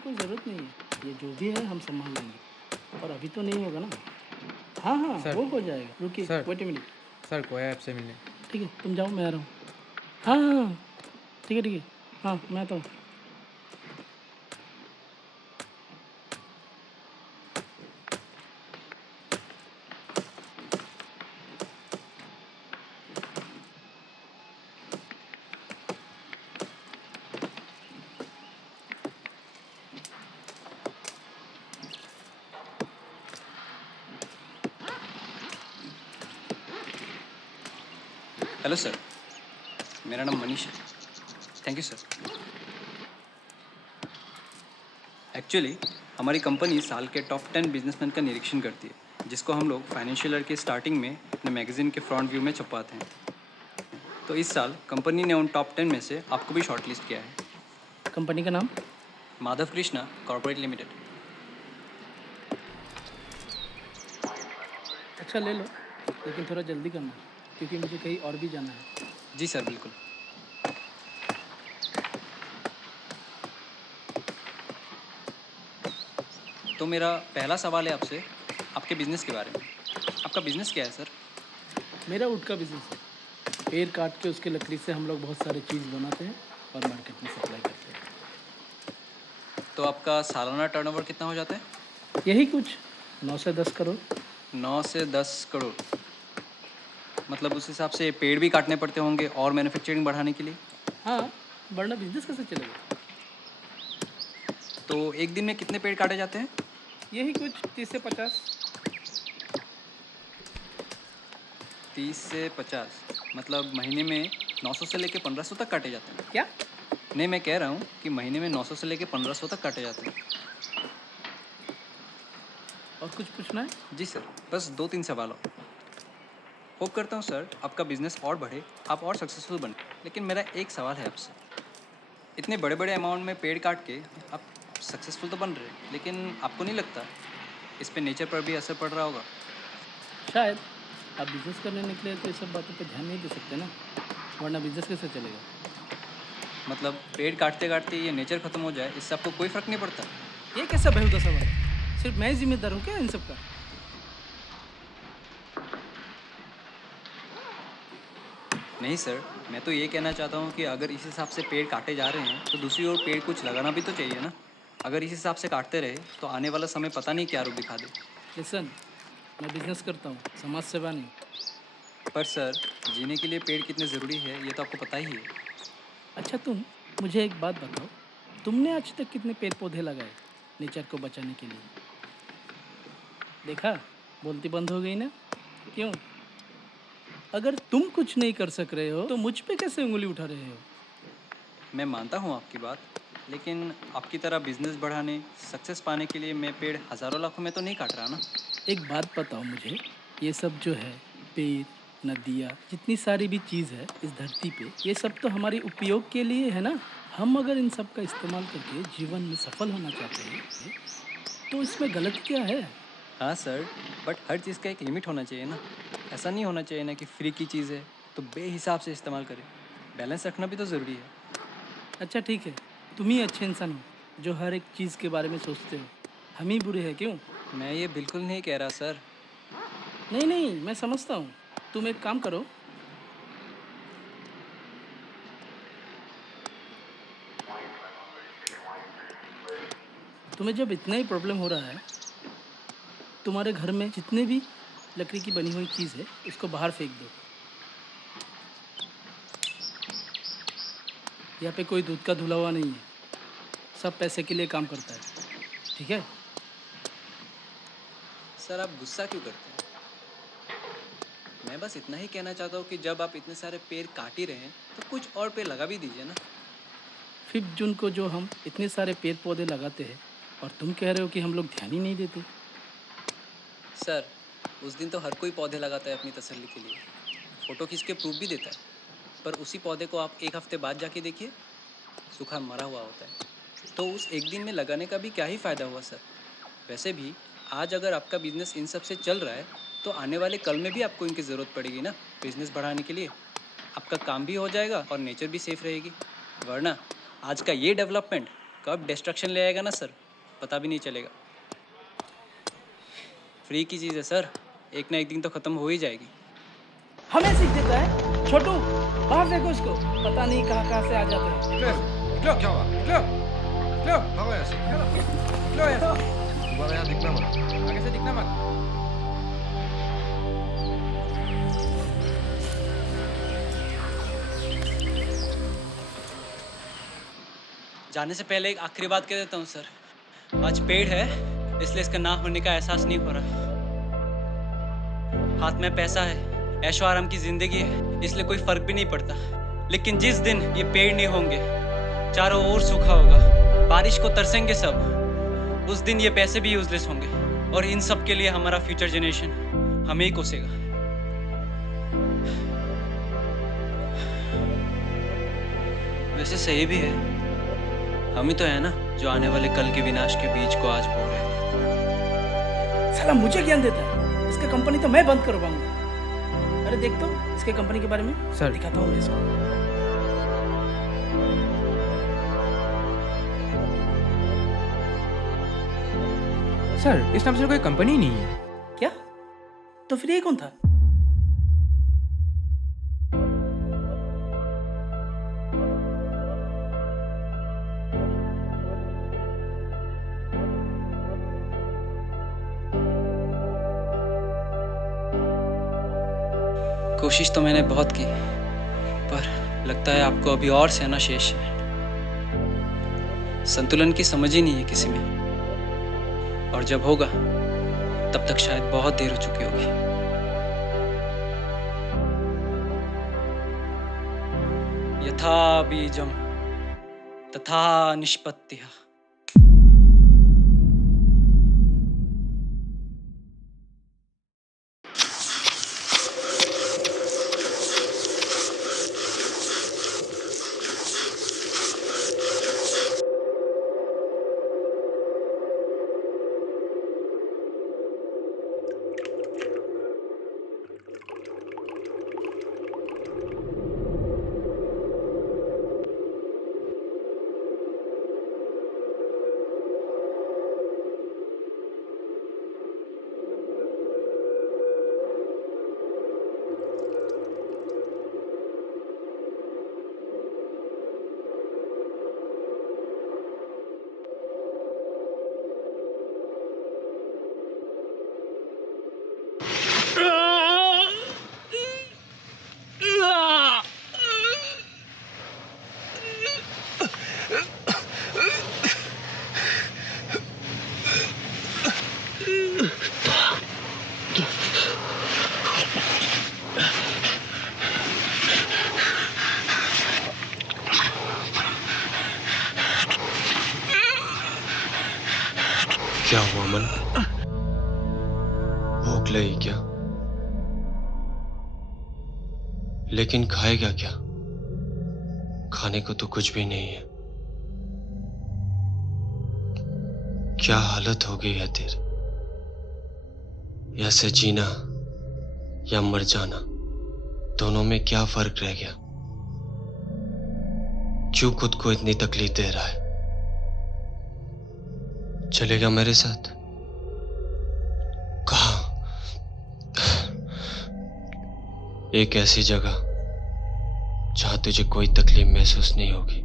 कोई ज़रूरत नहीं है, ये जो भी है हम संभाल लेंगे। और अभी तो नहीं होगा ना। हाँ हाँ, सर वो हो जाएगा, रुकिए, sir wait a minute. Sir कोई है आपसे मिलने। ठीक है, तुम जाओ, मैं आ रहा हूँ। हाँ हाँ हाँ, ठीक है ठीक है, हाँ मैं आता हूँ। हेलो सर, मेरा नाम मनीष है। Thank you sir. एक्चुअली हमारी कंपनी साल के टॉप 10 बिजनेसमैन का निरीक्षण करती है, जिसको हम लोग फाइनेंशियल ईयर के स्टार्टिंग में अपने मैगजीन के फ्रंट व्यू में छपवाते हैं। तो इस साल कंपनी ने उन टॉप 10 में से आपको भी शॉर्टलिस्ट किया है। कंपनी का नाम? Madhav Krishna corporate limited. अच्छा ले लो, लेकिन थोड़ा जल्दी करना, क्योंकि मुझे कहीं और भी जाना है। जी सर, बिल्कुल। तो मेरा पहला सवाल है आपसे, आपके बिजनेस के बारे में। आपका बिजनेस क्या है सर? मेरा वुड का बिजनेस है। पेड़ काट के उसके लकड़ी से हम लोग बहुत सारे चीज़ बनाते हैं और मार्केट में सप्लाई करते हैं। तो आपका सालाना टर्नओवर कितना हो जाता है? यही कुछ 9 से 10 करोड़। 9 से 10 करोड़। मतलब उस हिसाब से पेड़ भी काटने पड़ते होंगे और मैन्युफैक्चरिंग बढ़ाने के लिए। हाँ, वरना बिजनेस कैसे चलेगा? तो एक दिन में कितने पेड़ काटे जाते हैं? यही कुछ 30 से 50। 30 से 50, मतलब महीने में 900 से लेके 1500 तक काटे जाते हैं। क्या? नहीं, मैं कह रहा हूँ कि महीने में 900 से लेके 1500 तक काटे जाते हैं। और कुछ पूछना है? जी सर, बस 2-3 सवाल और। होप करता हूँ सर आपका बिजनेस और बढ़े, आप और सक्सेसफुल बने। लेकिन मेरा एक सवाल है आपसे। इतने बड़े बड़े अमाउंट में पेड़ काट के आप सक्सेसफुल तो बन रहे हैं, लेकिन आपको नहीं लगता इस पे नेचर पर भी असर पड़ रहा होगा? शायद। आप बिजनेस करने निकले तो ये सब बातों पे ध्यान नहीं दे सकते ना, वरना बिजनेस कैसे चलेगा? मतलब पेड़ काटते काटते ये नेचर खत्म हो जाए, इससे आपको कोई फर्क नहीं पड़ता? ये कैसा बेहुदा सवाल है? सिर्फ मैं ही जिम्मेदार हूँ क्या इन सब का? नहीं सर, मैं तो ये कहना चाहता हूँ कि अगर इस हिसाब से पेड़ काटे जा रहे हैं तो दूसरी ओर पेड़ कुछ लगाना भी तो चाहिए ना। अगर इस हिसाब से काटते रहे तो आने वाला समय पता नहीं क्या रूप दिखा दे। लिसन, मैं बिजनेस करता हूँ, समाज सेवा नहीं। पर सर, जीने के लिए पेड़ कितने ज़रूरी है ये तो आपको पता ही है। अच्छा तुम मुझे एक बात बताओ, तुमने आज तक कितने पेड़ पौधे लगाए नेचर को बचाने के लिए? देखा, बोलती बंद हो गई ना? क्यों? अगर तुम कुछ नहीं कर सक रहे हो तो मुझ पे कैसे उंगली उठा रहे हो? मैं मानता हूँ आपकी बात, लेकिन आपकी तरह बिजनेस बढ़ाने, सक्सेस पाने के लिए मैं पेड़ हज़ारों लाखों में तो नहीं काट रहा ना। एक बात बताओ मुझे, ये सब जो है, पेड़, नदियाँ, जितनी सारी भी चीज़ है इस धरती पे, ये सब तो हमारे उपयोग के लिए है ना। हम अगर इन सब का इस्तेमाल करके जीवन में सफल होना चाहते हैं तो इसमें गलत क्या है? हाँ सर, बट हर चीज़ का एक लिमिट होना चाहिए ना। ऐसा नहीं होना चाहिए ना कि फ्री की चीज़ है तो बेहिसाब से इस्तेमाल करें। बैलेंस रखना भी तो ज़रूरी है। अच्छा ठीक है, तुम ही अच्छे इंसान हो जो हर एक चीज़ के बारे में सोचते हो। हम ही बुरे हैं क्यों? मैं ये बिल्कुल नहीं कह रहा सर। नहीं नहीं, मैं समझता हूँ। तुम एक काम करो, तुम्हें जब इतना ही प्रॉब्लम हो रहा है, तुम्हारे घर में जितने भी लकड़ी की बनी हुई चीज़ है उसको बाहर फेंक दो। यहाँ पे कोई दूध का धुला हुआ नहीं है, सब पैसे के लिए काम करता है, ठीक है? सर आप गुस्सा क्यों करते हैं? मैं बस इतना ही कहना चाहता हूँ कि जब आप इतने सारे पेड़ काट ही रहे हैं तो कुछ और पेड़ लगा भी दीजिए ना। 5 जून को जो हम इतने सारे पेड़ पौधे लगाते हैं और तुम कह रहे हो कि हम लोग ध्यान ही नहीं देते। सर, उस दिन तो हर कोई पौधे लगाता है अपनी तसल्ली के लिए। फ़ोटो खींच के प्रूफ भी देता है। पर उसी पौधे को आप एक हफ्ते बाद जाके देखिए, सूखा मरा हुआ होता है। तो उस एक दिन में लगाने का भी क्या ही फ़ायदा हुआ सर? वैसे भी आज अगर आपका बिजनेस इन सब से चल रहा है तो आने वाले कल में भी आपको इनकी ज़रूरत पड़ेगी ना, बिजनेस बढ़ाने के लिए। आपका काम भी हो जाएगा और नेचर भी सेफ रहेगी। वरना आज का ये डेवलपमेंट कब डिस्ट्रक्शन ले आएगा ना सर, पता भी नहीं चलेगा। फ्री की चीज़ है सर, एक ना एक दिन तो ख़त्म हो ही जाएगी। हमें सीख देता है। छोटू, बाहर फेंको इसको, पता नहीं कहाँ कहाँ से आ जाते हैं। निकलो, क्या हुआ? निकलो, भागो यहाँ से। निकलो यहाँ से। दोबारा यहाँ दिखना मत। आगे से दिखना मत। जाने से पहले एक आखिरी बात कह देता हूँ सर। आज पेड़ है, इसलिए इसका ना होने का एहसास नहीं हो रहा। हाथ में पैसा है, ऐशो आराम की जिंदगी है, इसलिए कोई फर्क भी नहीं पड़ता। लेकिन जिस दिन ये पेड़ नहीं होंगे, चारों ओर सूखा होगा, बारिश को तरसेंगे सब, उस दिन ये पैसे भी यूजलेस होंगे। और इन सब के लिए हमारा फ्यूचर जनरेशन हमें ही कोसेगा। वैसे सही भी है, हम ही तो है ना जो आने वाले कल के विनाश के बीज को आज बो रहे हैं। साला मुझे ज्ञान देता है, इसका कंपनी तो मैं बंद करवाऊंगा। अरे देख तो इसके कंपनी के बारे में सर। दिखाता हूँ मैं इसको। सर, इस नाम से कोई कंपनी नहीं है। क्या? तो फिर ये कौन था? कोशिश तो मैंने बहुत की, पर लगता है आपको अभी और सहना शेष है। संतुलन की समझ ही नहीं है किसी में, और जब होगा तब तक शायद बहुत देर हो चुकी होगी। यथा बीजम तथा निष्पत्तिः। क्या हुआ मन? भूख लगी क्या? लेकिन खाएगा क्या? खाने को तो कुछ भी नहीं है। क्या हालत हो गई है तेरी? ऐसे जीना या मर जाना, दोनों में क्या फर्क रह गया? क्यों खुद को इतनी तकलीफ दे रहा है? चलेगा मेरे साथ? कहाँ? एक ऐसी जगह जहां तुझे कोई तकलीफ महसूस नहीं होगी।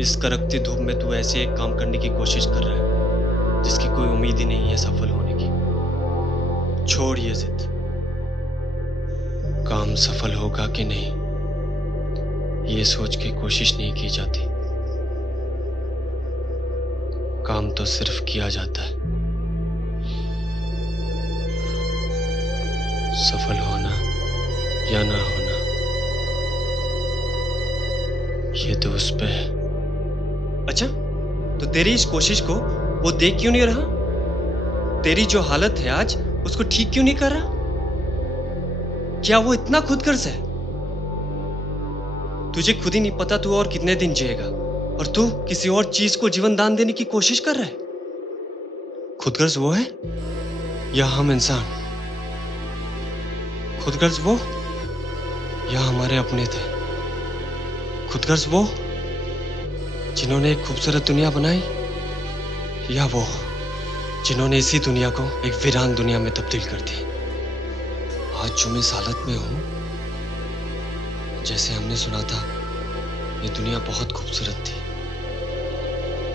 इस कड़कती धूप में तू ऐसे एक काम करने की कोशिश कर रहा है जिसकी कोई उम्मीद ही नहीं है सफल होने की। छोड़ ये जिद। काम सफल होगा कि नहीं ये सोच के कोशिश नहीं की जाती, काम तो सिर्फ किया जाता है। सफल होना या ना होना ये तो उस पे है। अच्छा, तो तेरी इस कोशिश को वो देख क्यों नहीं रहा? तेरी जो हालत है आज उसको ठीक क्यों नहीं कर रहा? क्या वो इतना खुदगर्ज है? तुझे खुद ही नहीं पता तू और कितने दिन जिएगा, और तू किसी और चीज को जीवन दान देने की कोशिश कर रहा है। खुदगर्ज वो है या हम इंसान? खुदगर्ज वो या हमारे अपने थे? खुदगर्ज वो जिन्होंने एक खूबसूरत दुनिया बनाई, या वो जिन्होंने इसी दुनिया को एक वीरान दुनिया में तब्दील कर दी? आज जो मैं इस हालत में हूं, जैसे हमने सुना था ये दुनिया बहुत खूबसूरत थी,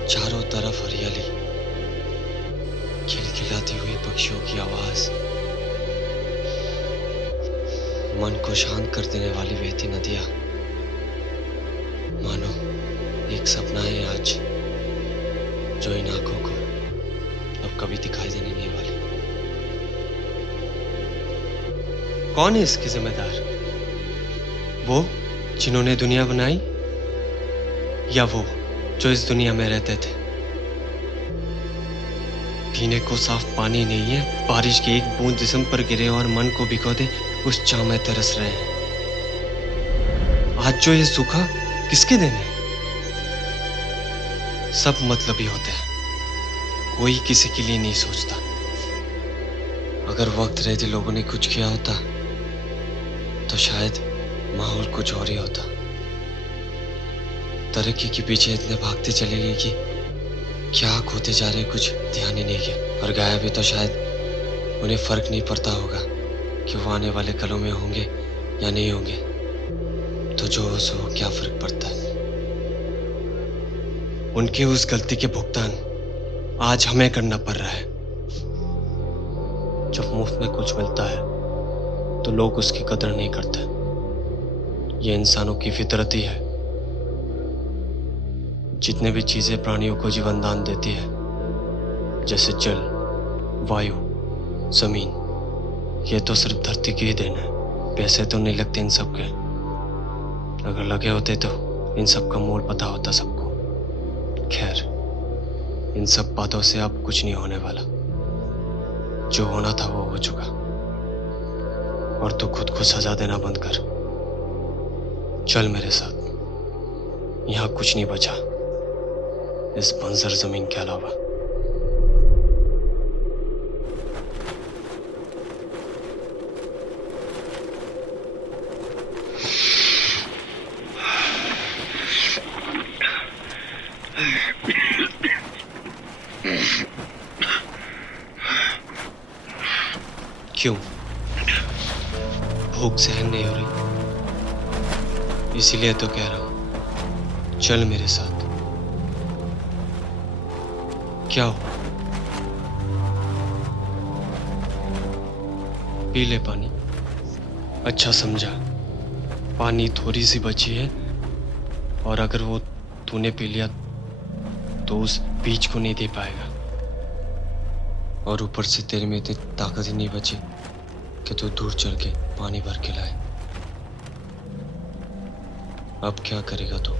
चारों तरफ हरियाली, खिलखिलाती हुई पक्षियों की आवाज, मन को शांत कर देने वाली बहती नदियां, मानो एक सपना है आज जो इन आंखों को अब कभी दिखाई देने नहीं वाली। कौन है इसके जिम्मेदार? वो जिन्होंने दुनिया बनाई, या वो जो इस दुनिया में रहते थे? पीने को साफ पानी नहीं है, बारिश की एक बूंद जिस्म पर गिरे और मन को भिगो दे उस चाह में तरस रहे हैं। आज जो ये सूखा किसके देने? सब मतलबी होते हैं, कोई किसी के लिए नहीं सोचता। अगर वक्त रहते लोगों ने कुछ किया होता तो शायद माहौल कुछ और ही होता। तरक्की के पीछे इतने भागते चले गए कि क्या खोते जा रहे कुछ ध्यान ही नहीं किया, और गायब भी तो शायद उन्हें फर्क नहीं पड़ता होगा कि वो आने वाले कलों में होंगे या नहीं होंगे। तो जो हो सो क्या फर्क पड़ता है? उनकी उस गलती के भुगतान आज हमें करना पड़ रहा है। जब मुफ्त में कुछ मिलता है तो लोग उसकी कदर नहीं करते। ये इंसानों की फितरत ही है। जितने भी चीजें प्राणियों को जीवन दान देती है, जैसे जल, वायु, जमीन, ये तो सिर्फ धरती की ही देन है। पैसे तो नहीं लगते इन सब के। अगर लगे होते तो इन सब का मोल पता होता सबको। खैर, इन सब बातों से अब कुछ नहीं होने वाला। जो होना था वो हो चुका, और तू खुद को सजा देना बंद कर। चल मेरे साथ, यहाँ कुछ नहीं बचा इस बंजर जमीन के अलावा। क्यों? भूख सहन नहीं हो रही? इसीलिए तो कह रहा हूं, चल मेरे साथ। क्या हो? पी ले पानी। अच्छा समझा, पानी थोड़ी सी बची है, और अगर वो तूने पी लिया तो उस बीज को नहीं दे पाएगा, और ऊपर से तेरे में इतनी ताकत ही नहीं बची कि तू दूर चल के पानी भर के लाए। अब क्या करेगा तू?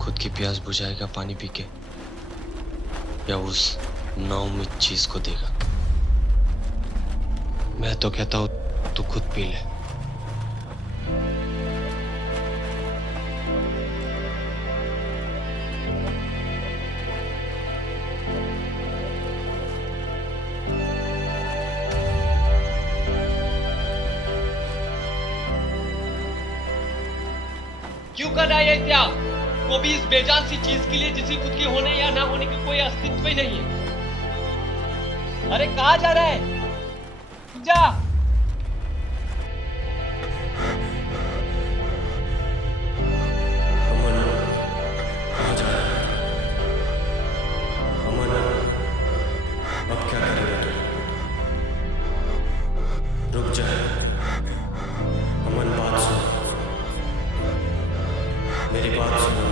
खुद की प्यास बुझाएगा पानी पी के, या उस नाउम्मीद चीज को देगा? मैं तो कहता हूं तू खुद पी ले। क्यों कर रहा है ये त्याग? वो भी इस बेजान सी चीज के लिए जिसकी खुद की होने या ना होने की कोई अस्तित्व ही नहीं है। अरे कहाँ जा रहा है? जा। अमन, मेरी बात सुनो।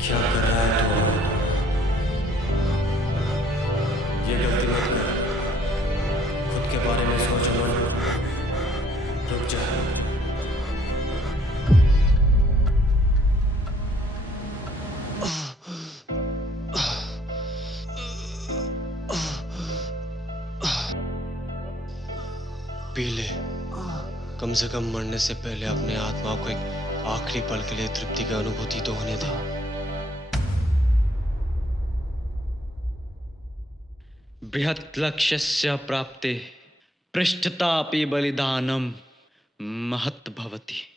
क्या कर रहा है तू? ये गलती मत कर। खुद के बारे में सोच लो। रुक जा। पी ले। कम से कम मरने से पहले अपने आत्मा को एक आखिरी पल के लिए तृप्ति की अनुभूति तो होने दे। बृहत् लक्ष्यस्य प्राप्ते पृष्ठतापि बलिदानम महत् भवति।